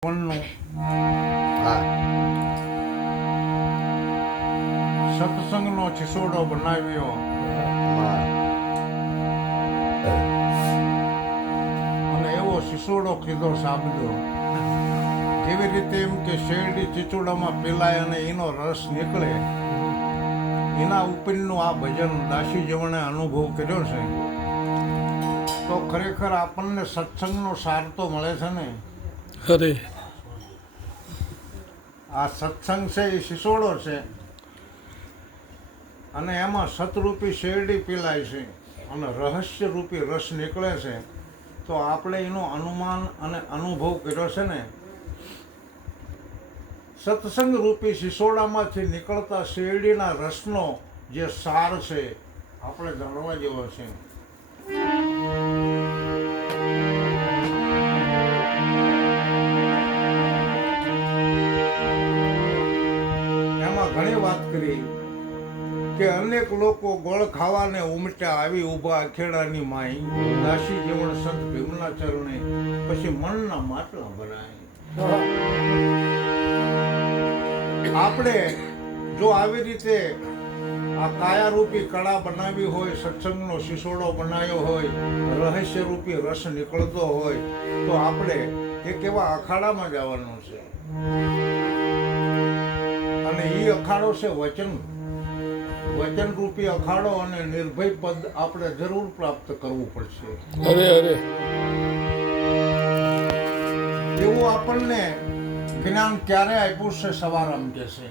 સત્સંગનો છીસોડો બનાવ્યો અને એવો છીસોડો કીધો સાંભળ્યો જેવી રીતે એમ કે શેરડી ચીચોડામાં પીલાય અને એનો રસ નીકળે એના ઉપરનું આ ભજન દાસી જવણે અનુભવ કર્યો છે તો ખરેખર આપણને સત્સંગનો સાર તો મળે છે ને. અરે આ સત્સંગ છે એ શિસોડો છે અને એમાં સતરૂપી શેરડી પીલાય છે અને રહસ્યરૂપી રસ નીકળે છે તો આપણે એનો અનુમાન અને અનુભવ કર્યો છે ને. સત્સંગ રૂપી શિસોડામાંથી નીકળતા શેરડીના રસનો જે સાર છે આપણે જાણવા જેવો છે. ઘણી વાત કરી કે અનેક લોકો ગોળ ખાવાને ઉમટ્યા આવી ઊભા ખેડાની માઈ દાસી જેવણ સંત ભીમના ચરણે પછી મનના માટલા ભરાય. આપણે જો આવી રીતે આ કાયારૂપી કળા બનાવી હોય, સત્સંગનો શિસોડો બનાવ્યો હોય, રહસ્યરૂપી રસ નીકળતો હોય તો આપણે એક એવા અખાડામાં જવાનું છે અને એ અખાડો છે વચન રૂપી અખાડો અને નિર્ભય પદ આપણે જરૂર પ્રાપ્ત કરવું પડશે. અરે અરે એવું આપણને જ્ઞાન ક્યારે આપ્યું છે? સવારામ કે છે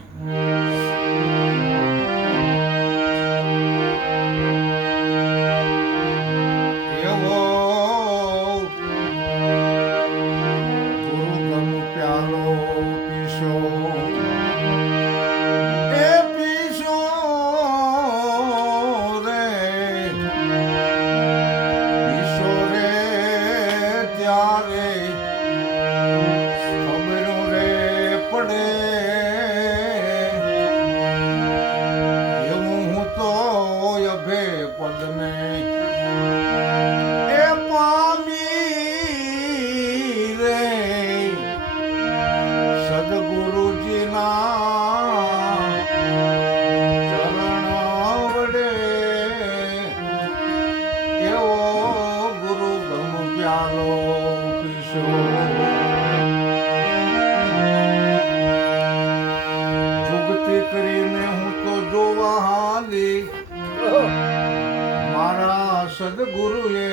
સદગુરુએ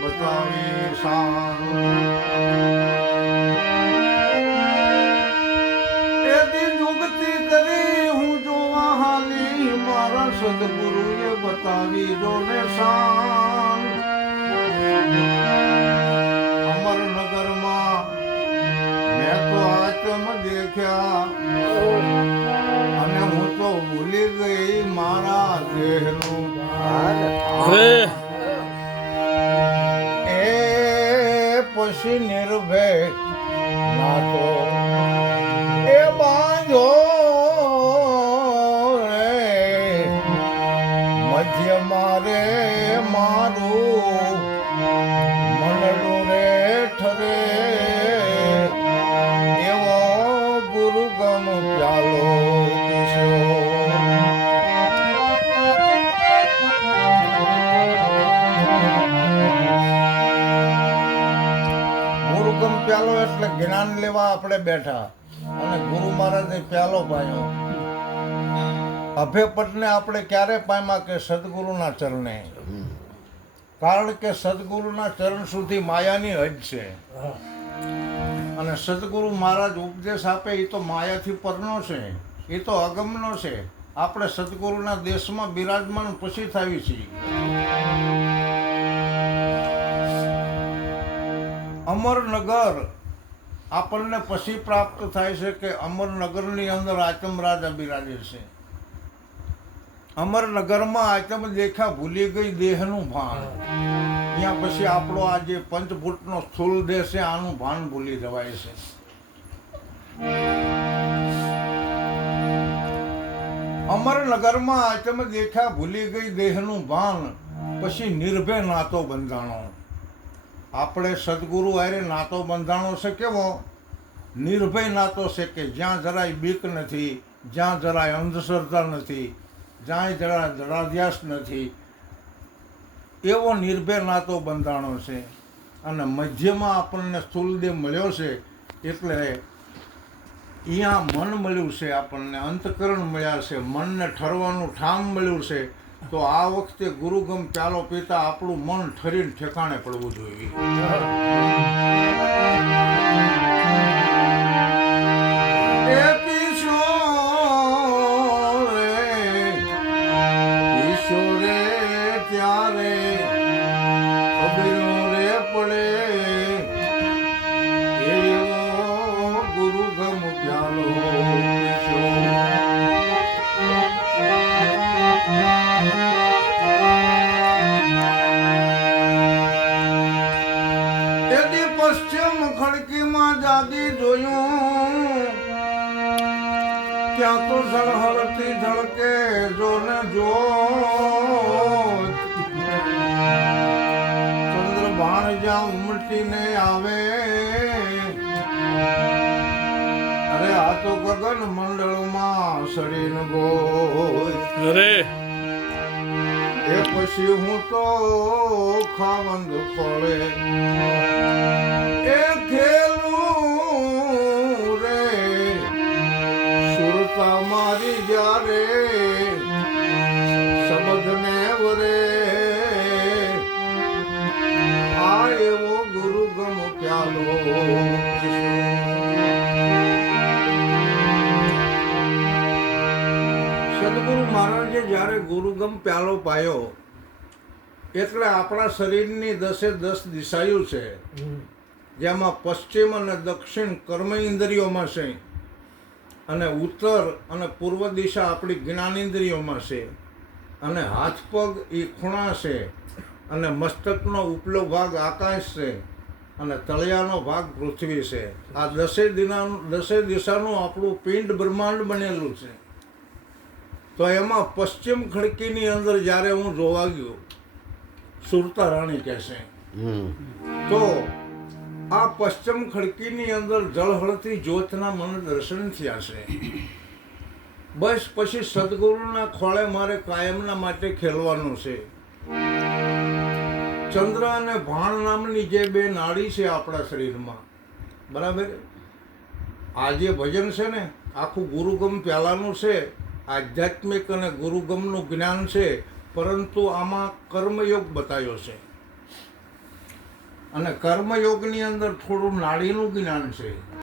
બતાવી શાન. જુગતી કરી હું જોવા હાલી મારા સદગુરુએ બતાવી જોને શાન. અમરનગરમાં મેં તો આત્મ દેખ્યા અને હું તો ભૂલી ગઈ મારા દેહનું ભાન. પછી નિર્ભય નાતો એ બાંધો રે મધ્ય મારે મારું મનડું રે ઠરે એવો ગુરુગમ પ્યાલો પ્યાલો એટલે જ્ઞાન લેવા આપણે બેઠા અને ગુરુ મહારાજે પ્યાલો પાયો. અભયપટને આપણે ક્યારે પામ્યા કે સદગુરુના ચરણે? કારણ કે સદગુરુના ચરણ સુધી માયાની હદ છે અને સદગુરુ મહારાજ ઉપદેશ આપે એ તો માયાથી પરનો છે, એ તો અગમનો છે. આપણે સદગુરુના દેશમાં બિરાજમાન પછી થાવી છીએ. અમરનગર આપણને પછી પ્રાપ્ત થાય છે કે અમરનગરની અંદર આચમરાજા બિરાજે છે. અમરનગરમાં આચમ દેખ્યા ભૂલી ગઈ દેહનું ભાન. ત્યાં પછી આપણો આ જે પંચભૂતનો સ્થૂળ દેહ છે આનું ભાન ભૂલી જવાય છે. અમરનગરમાં આચમ દેખ્યા ભૂલી ગઈ દેહનું ભાન પછી નિર્ભય નાતો બંધાણો. આપણે સદગુરુ હારે નાતો બંધાણો છે કેવો? નિર્ભય નાતો છે કે જ્યાં જરાય બીક નથી, જ્યાં જરાય અંધશ્રદ્ધા નથી, જ્યાં જરા જરાધ્યાસ નથી, એવો નિર્ભય નાતો બંધાણો છે. અને મધ્યમાં આપણને સ્થૂલદેહ મળ્યો છે એટલે અહીંયા મન મળ્યું છે, આપણને અંતકરણ મળ્યા છે, મનને ઠરવાનું ઠામ મળ્યું છે. તો આ વખતે ગુરુગમ પ્યાલો પીતા આપણું મન ઠરીને ઠેકાણે પડવું જોઈએ. એ પીશો રે ત્યારે ખબરો રે પડે, એવો ગુરુગમ પ્યાલો પીશો. પશ્ચિમ ખડકીમાં જાગી જોયું, ત્યાં તો ઝળહળતી ઝળકે જો ને જો, ચંદ્ર ભાણ જ્યાં ઉમટીને આવે, અરે આ તો ગગન મંડળમાં સડીને ગોય. અરે એ પછી હું તો ખાવંદ ફળે એ ખેલું રે, સુરતા મારી જ્યારે શબ્દને વરે, આ એવો ગુરુગમ પ્યાલો. સદગુરુ મહારાજે જ્યારે ગુરુગમ પ્યાલો પાયો એટલે આપણા શરીરની 10 દિશાઓ છે, જેમાં પશ્ચિમ અને દક્ષિણ કર્મ ઇન્દ્રિયોમાં છે, અને ઉત્તર અને પૂર્વ દિશા આપણી જ્ઞાનેન્દ્રિયોમાં છે, અને હાથ પગ એ ખૂણા છે, અને મસ્તકનો ઉપલો ભાગ આકાશ છે, અને તળિયાનો ભાગ પૃથ્વી છે. આ 10 દિશાનું આપણું પિંડ બ્રહ્માંડ બનેલું છે. તો એમાં પશ્ચિમ ખડકીની અંદર જ્યારે હું જોવા ગયો, સુરતા રાણી કહેશે, તો આ પશ્ચિમ ખડકીની અંદર જળહળતી જ્યોતના મને દર્શન થયા છે. બસ પછી સદગુરુના ખોળે મારે કાયમના માટે ખેલવાનું છે. ચંદ્ર અને ભાણ નામની જે 2 નાડી છે આપણા શરીરમાં, બરાબર, આ જે ભજન છે ને આખું ગુરુગમ પ્યાલાનું છે, આધ્યાત્મિક અને ગુરુગમનું જ્ઞાન છે, પરંતુ આમાં કર્મયોગ બતાવ્યો છે, અને કર્મયોગની અંદર થોડું નાડીનું જ્ઞાન છે.